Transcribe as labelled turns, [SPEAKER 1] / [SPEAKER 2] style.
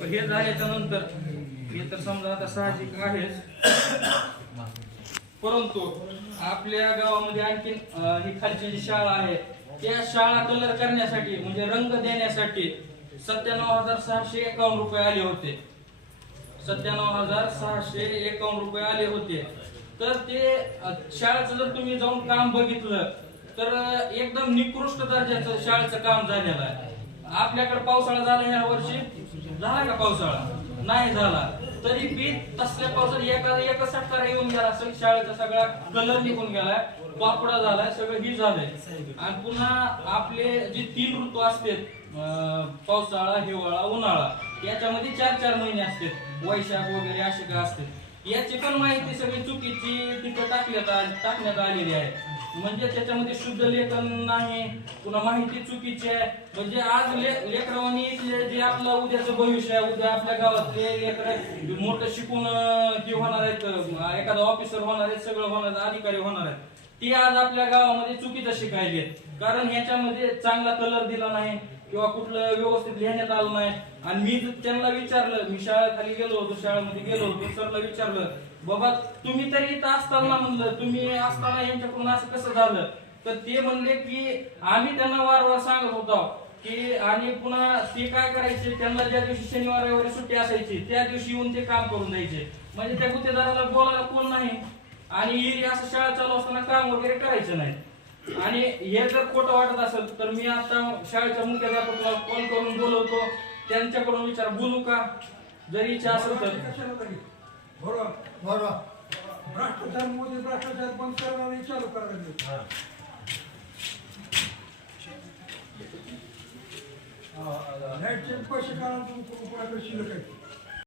[SPEAKER 1] हे झाल्याच्यानंतर हे तर समजा आता साहजिक आहेच. परंतु आपल्या गावामध्ये आणखीन ही खालची जी शाळा आहे त्या शाळा कलर करण्यासाठी म्हणजे रंग देण्यासाठी सत्त्याण्णव हजार सहाशे एकावन्न रुपये आले होते. सत्त्याण्णव हजार सहाशे एकावन्न रुपये आले होते. तर ते शाळेचं जर तुम्ही जाऊन काम बघितलं तर एकदम निकृष्ट दर्जाचं शाळेचं काम झालेलं आहे. आपल्याकडे पावसाळा झाला या वर्षी? झाला का पावसाळा? नाही झाला. तरी बी तसल्या पावसात एका एका सटकारा येऊन गेला. शाळेचा सगळा कलर निघून गेलाय. पापडा झालाय सगळं ही झालंय. आणि पुन्हा आपले जे तीन ऋतू असतात पावसाळा हिवाळा उन्हाळा याच्यामध्ये चार चार महिने असतात. वैशाख वगैरे असे काय असतात. याची पण माहिती सगळी चुकीची तिथं टाकण्यात टाकण्यात आलेली आहे. म्हणजे त्याच्यामध्ये शुद्ध लेखन नाही पुन्हा माहिती चुकीची आहे. म्हणजे आज लेकरांनी जे आपलं उद्याचं भविष्य आहे उद्या आपल्या गावात ते लेकर मोठं शिकून हे होणार आहेत एखादा ऑफिसर होणार आहेत सगळं होणार अधिकारी होणार आहेत. ते आज आपल्या गावामध्ये चुकीचं शिकायले कारण ह्याच्यामध्ये चांगला कलर दिला नाही. किंवा कुठलं व्यवस्थित लिहिण्यात आलं नाही. आणि मी जर त्यांना विचारलं मी शाळेखाली गेलो होतो शाळेमध्ये गेलो होतो सरला विचारलं बाबा तुम्ही तरी इथं असताना म्हणलं तुम्ही असताना यांच्याकडून असं कसं झालं? तर ते म्हणले की आम्ही त्यांना वारंवार सांगत होतो की आणि पुन्हा ते काय करायचे? त्यांना ज्या दिवशी शनिवार रविवारी सुट्टी असायची त्या दिवशी येऊन ते काम करून द्यायचे. म्हणजे त्या गुत्तेदाराला बोलायला कोण नाही. आणि असं शाळा चालू असताना काम वगैरे करायचं नाही. आणि हे जर खोटं वाटत असेल तर मी आता शाळेच्या मुख्याध्यापकाला कॉल करून बोलवतो. त्यांच्याकडून विचार बोलू का? जर इच्छा असेल
[SPEAKER 2] तर. बरोबर.
[SPEAKER 3] बरोबर.
[SPEAKER 2] भ्रष्टाचार मोदी भ्रष्टाचार बंद करणार आणि चालू करणार लाईटचे पैसे काढा तुम्ही कोणाकडे शिल्लक आहे